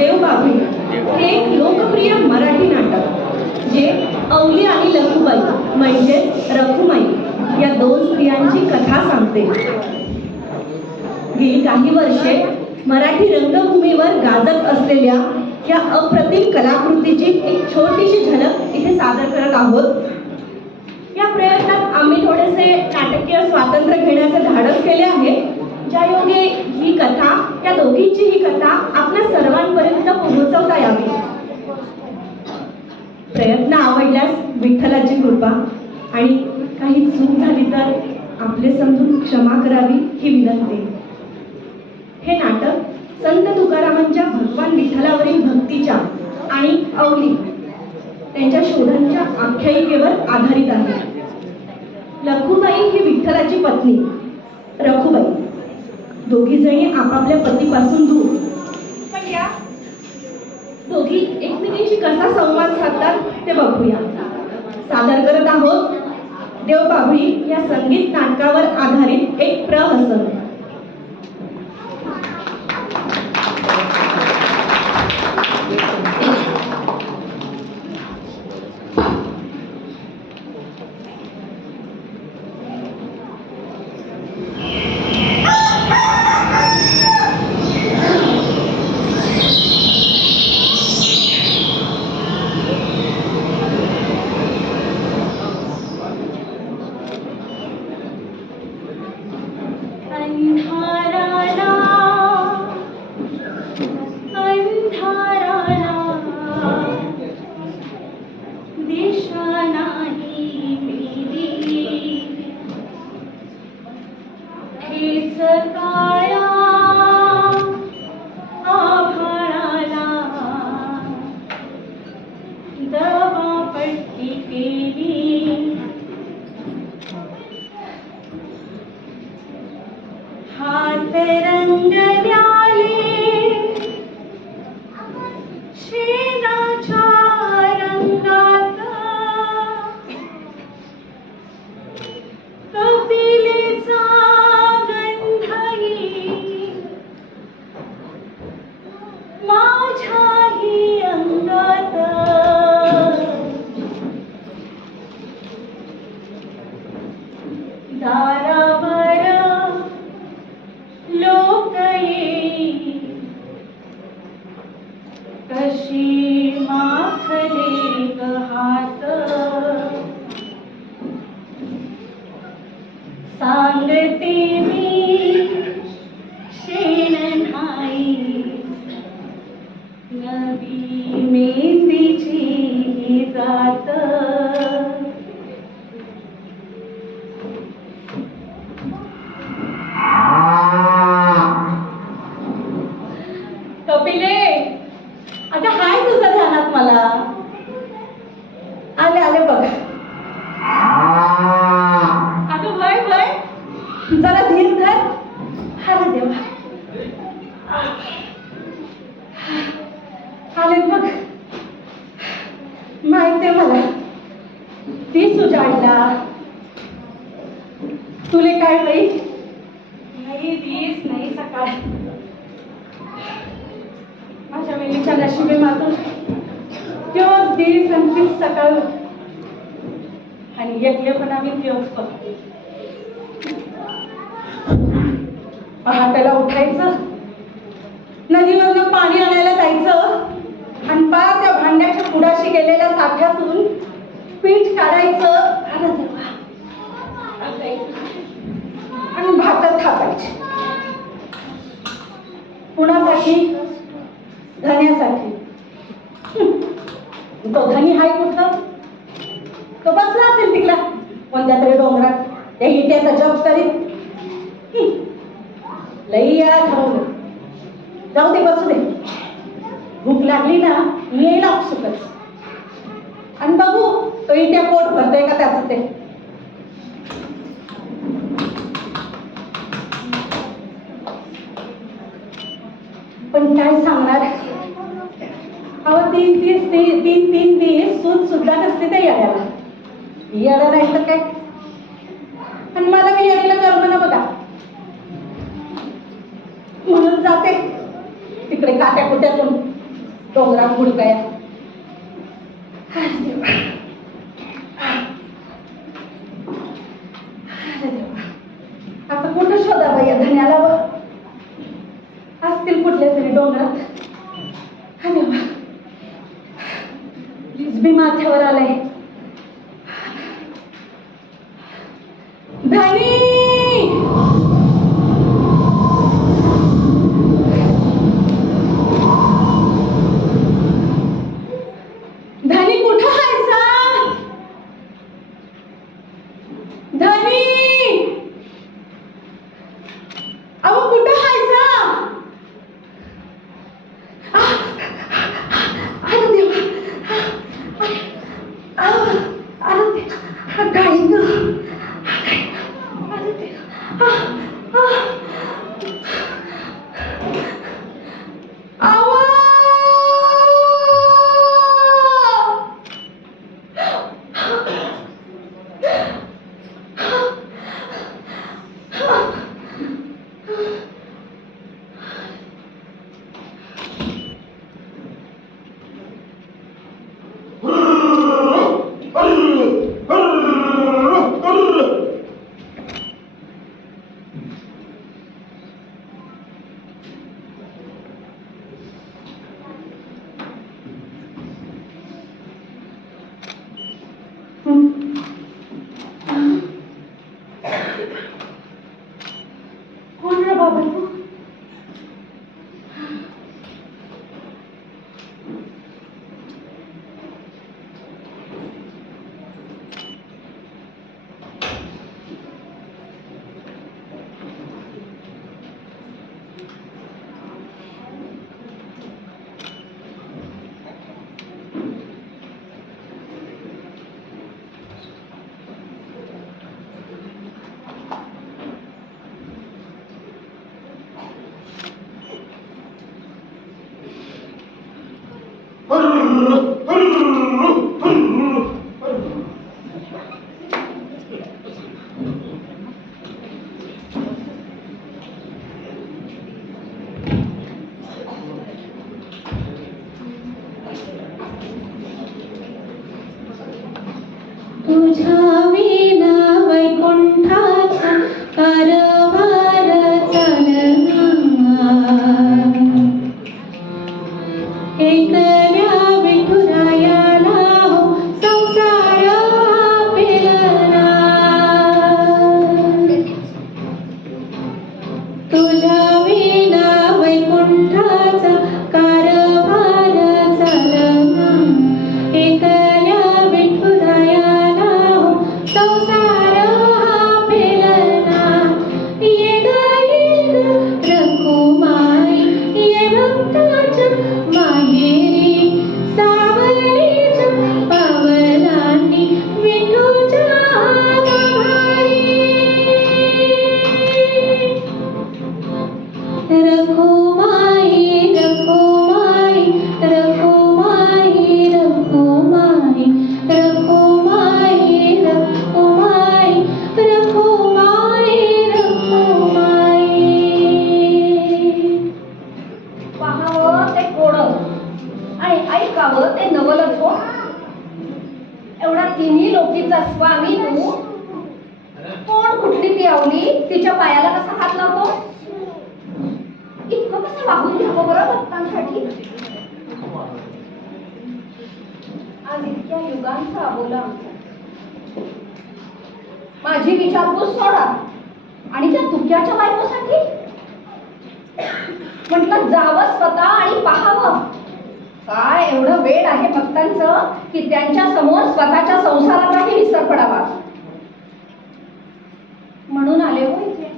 देवबाभळी हे एक लोकप्रिय मराठी नाटक जे अवली आणि लखुबाई म्हणजे रखुमाई या दोन स्त्रियांची कथा सांगते. गेली काही वर्षे मराठी रंगभूमीवर गाजत असलेल्या या अप्रतिम कलाकृतीची एक छोटीशी झलक इथे सादर करत आहोत. या प्रयत्नात आम्ही थोडेसे नाटकीय स्वातंत्र्य घेण्याचे धाडस केले आहे. ज्या योगे ही कथा त्या दोघींची ही कथा आपल्या सर्वांपर्यंत पोहोचवता यावी. प्रयत्न आवडल्यास विठ्ठलाची कृपा आणि काही चूक झाली तर आपले समजून क्षमा करावी ही विनंती. हे नाटक संत तुकारामांच्या भगवान विठ्ठलावरील भक्तीच्या आणि अवली त्यांच्या शोधांच्या आख्यायिकेवर आधारित आहे. लखुबाई ही विठ्ठलाची पत्नी रखुबाई. दोघी जणी आपापल्या पतीपासून दूर. पण या दोघी एकमेकींशी कसा संवाद साधतात ते बघूया. सादर करत आहोत देवबाभळी या संगीत नाटकावर आधारित एक प्रहसन. सांगते मी शेण नाही नवी मेंदीची ही जात कपिले आता हाय तुझं ध्यानात मला आले आले बघ अगं वय वय जरा धीर धर अरे देवा आले बघ माहितीये मला. ती सुजाडला तुले काय बाई नाही दिस नाही सकाळ. माझ्या वेळीच्या नशिबे मातून त्योच दिस आणि तीच सकाळ आणि एकले पण आम्ही त्योच बघतो. पहाटेला उठायचं. नदीवरनं पाणी आणायला जायचं. आणि पार त्या भांड्याच्या पुढाशी गेलेल्या साठ्यातून पीठ काढायचं आणि भातात थापायचे. कुणासाठी? धन्यासाठी. तो धनी हाय कुठं? तो बसला असेल तिकला कोणत्या तरी डोंगरात. त्या हिट्याचा जप करीत. लई या ठरवलं जाऊ दे बसू दे. भूक लागली ना. येईल आपसुकच आणि बघू तो इट्या पोट भरतोय का त्याचं ते. पण काय सांगणार? अहो तीन तीस ती- तीन तीन दिवस सूत सुद्धा नसते त्या येड्याला. येडा नाही तर काय? आणि मला मी येडीला करमं ना बघा म्हणून जाते. तिकडे काट्या कुट्यातून. डोंगरा डोंगरात बुडकाय Brrr. की त्यांच्यासमोर स्वतःच्या संसाराचाही विसर पडावा. म्हणून आले हो इथे.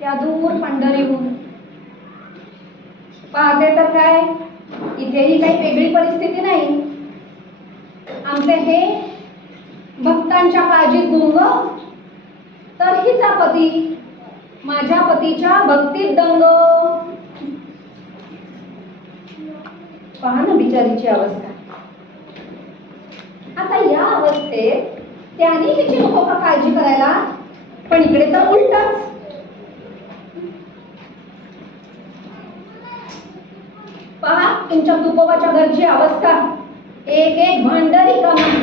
त्या दूर पंढरीहून. पाहते तर काय इथेही काही वेगळी परिस्थिती नाही. आमचे हे भक्तांच्या काळजीत गुंग तर हिचा पती माझ्या पतीच्या भक्तीत दंग. पहा ना बिचारीची अवस्था. आता या अवस्थेत त्याने हिची नको का काळजी करायला? पण इकडे तर उलटच. पहा तुमच्या तुकोबाच्या घरची अवस्था. एक एक भांडरी कमी.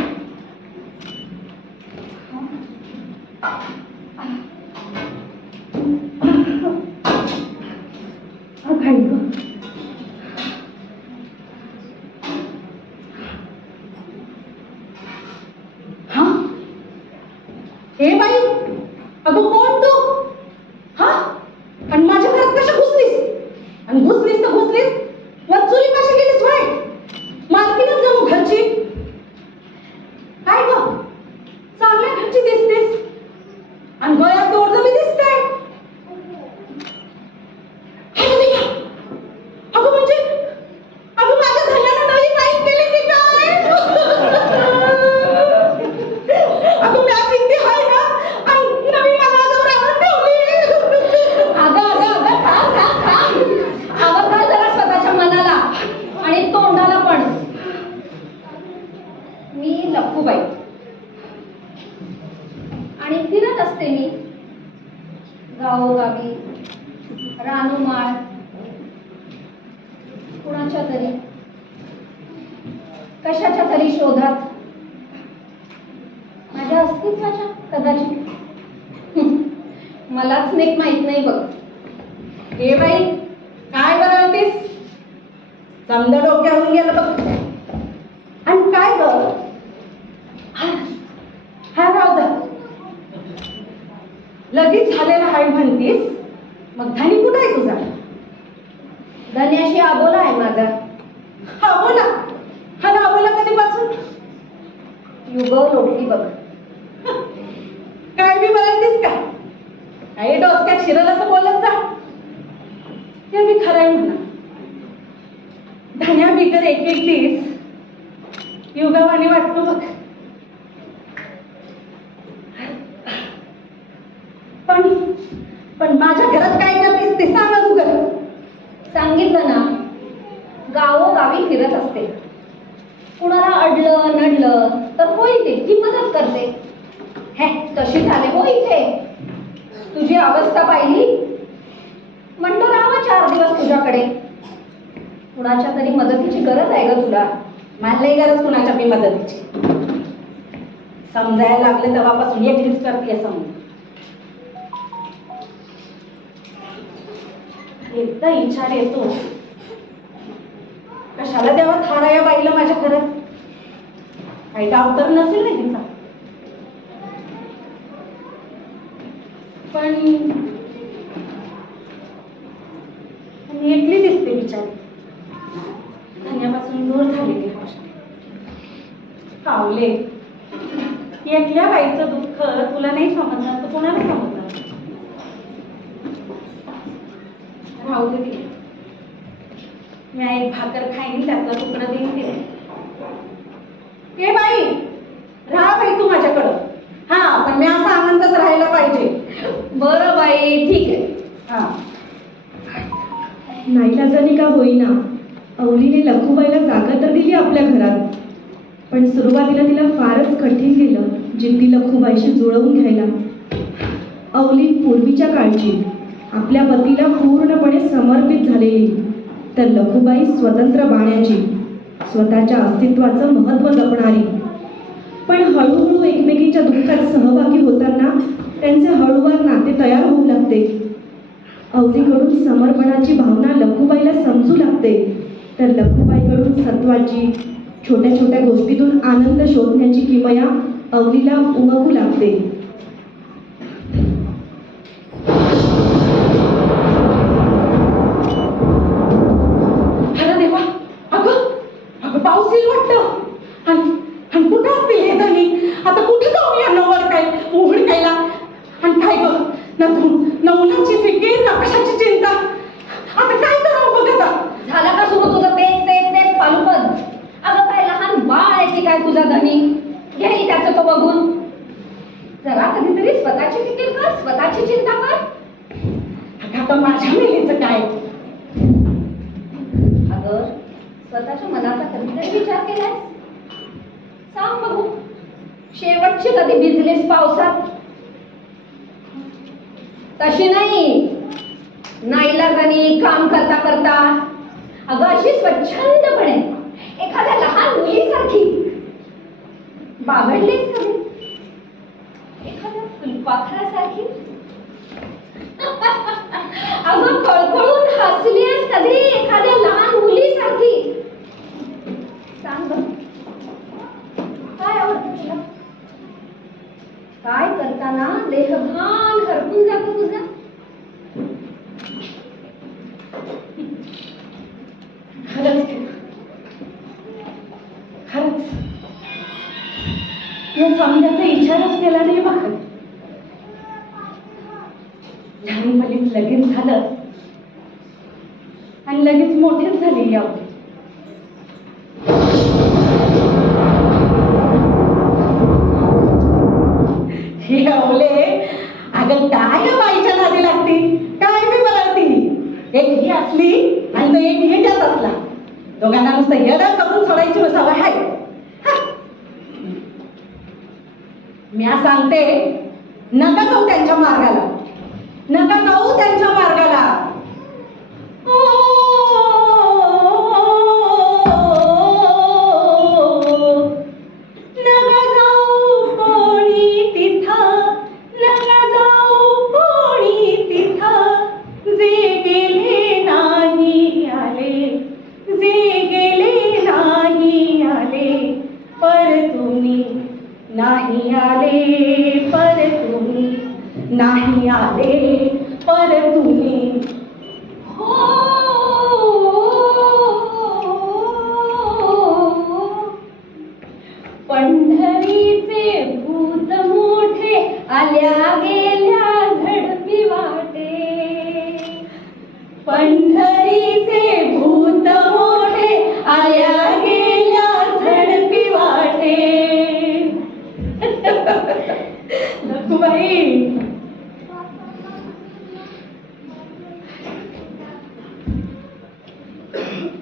समजा डोक्यावरून गेलं बघ. आणि काय ग? हा राहू दे लगेच झालेला हाय म्हणतीस मग धनी कुठं आहे तुझा धन्याशी आबोला आहे माझा हा बोला हा ना बोला कधीपासून युगव लोटली बघ काय बी बोलायतीस का काही डोसक्यात शिरल असं बोलत जा ते मी खरं आहे म्हणा धन्या बिगर एक एक दिस युगावाने वाटतो बघ पण पण माझ्या घरात ते सांग ना सांगितलं ना गावोगावी फिरत असते. कुणाला अडलं नडलं तर होईल ते ती मदत करते. हे कशी झाले हो इथे? तुझी अवस्था पाहिली? म्हणतो राहा चार दिवस तुझ्याकडे. कुणाच्या तरी मदतीची गरज आहे ग तुला. मानलाही गरज कुणाच्या मी मदतीची. समजायला लागले तेव्हापासून एकटीच करते समज एकदा विचार येतो. कशाला देवा थारा या बाईला माझ्या घरात? काही डाव तर नसेल ना तिचा. पण एकली दिसते विचार धन्यापासून दूर झालेली गोष्ट. कावले एकल्या बाईचं दुःख तुला नाही समजणार तर कोणाला समजणार? राहू दे तिला. मी एक भाकर खाईन त्यातला तुकडा देईन तिला ए बाई राहा बाई तू माझ्याकडं. हा पण मी असा आनंदच राहायला पाहिजे. बरं बाई ठीक आहे. हा. नाईलाजाने का होईना अवलीने लखूबाईला जागा तर दिली आपल्या घरात पण सुरुवातीला तिला फारच कठीण गेलं जिद्दी लखूबाईशी जुळवून घ्यायला. अवली पूर्वीच्या काळची आपल्या पतीला पूर्णपणे समर्पित झालेली. तर लखुबाई स्वतंत्र बाण्याची स्वतःच्या अस्तित्वाचं महत्त्व जपणारी. पण हळूहळू एकमेकींच्या दुःखात सहभागी होताना त्यांचे हळूवार नाते तयार होऊ लागते. अवधीकडून समर्पणाची भावना लखुबाईला समजू लागते. तर लखुबाईकडून सत्वाची छोट्या छोट्या गोष्टीतून आनंद शोधण्याची किमया अवलीला उमगू लागते अरे देवा अगं अगं पाऊस येईल वाटतं आणि आणि कुठं असतील हे धनी आता कुठे जाऊ या नवर काय उघड खायला आणि काय ग ना तू ना मुलांची फिकीर ना कशाची चिंता आता काय करावं बघ आता झाला का सुरू तुझं तेच तेच तेच फालूपद अगं काय लहान बाळ आहे की काय तुझा धनी घे त्याचं तो बघून जरा कधीतरी स्वतःची फिकीर कर स्वतःची चिंता कर अगं आता माझ्या मेलीचं काय अगं स्वतःच्या मनाचा कधीतरी विचार केलाय सांग बघू शेवटची कधी भिजलीस पावसात तशी नाही नाईलाजानी काम करता करता अगं अशी स्वच्छंदपणे एखाद्या लहान मुलीसारखी बागडलीस कधी एखाद्या फुलपाखरासारखी? अगं कळकळून हसलीस कधी एखाद्या लहान मुलीसारखी? सांग काय आवडतं तुला? काय करताना देहभान हरपून जातो तुझा? नाही आले पर तुम्ही नाही आले पर तुम्ही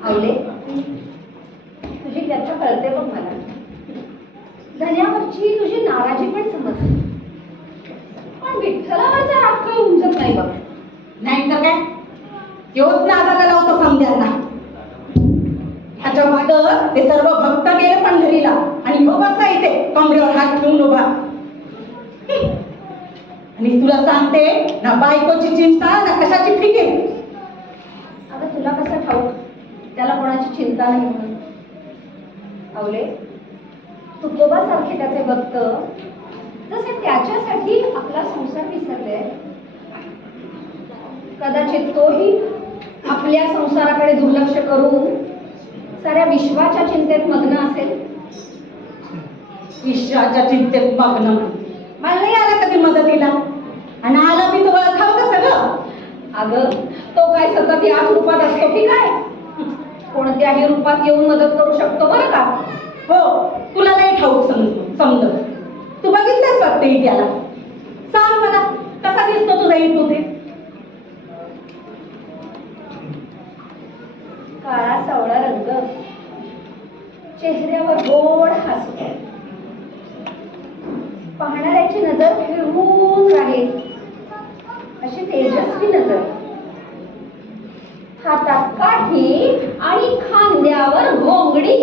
आवले. तुझी व्यथा कळते बघ मला. धन्यावरची तुझी नाराजी पण समजते. पण विठ्ठलावरचा राग काही उमजत नाही बघ. नाही तर काय? तेव्हाच नादाला लावतो समजांना ह्याच्या माग ते सर्व भक्त गेले पंढरीला. आणि मग बसला इथे कमरेवर हात ठेवून उभा. आणि तुला सांगते ना बायकोची चिंता ना कशाची फिकीर आता तुला कसं ठाऊक त्याला नाही म्हणून. आवले तुकोबासारखे त्याचे भक्त? जसे त्याच्यासाठी आपला संसार विसरले. कदाचित तोही आपल्या संसाराकडे दुर्लक्ष करून साऱ्या विश्वाच्या चिंतेत मग्न असेल. ईश्वराच्या चिंतेत मग्न. मला नाही आला कधी मदतीला? आणि आला मी तो ओळखावं का सगळं? अगं तो काय सतत याच रूपात असतो की काय? कोणत्याही रूपात येऊन मदत करू शकतो बरं का? हो तुला नाही ठाऊक समज समज तू बघितलंच वाटते त्याला सांग मला कसा दिसतो तुझा इट होते काळा सावळा रंग. चेहऱ्यावर गोड हास्य. पाहणाऱ्याची नजर फिरवून राहील. अशी तेजस्वी नजर. हातात काठी आणि खांद्यावर घोंगडी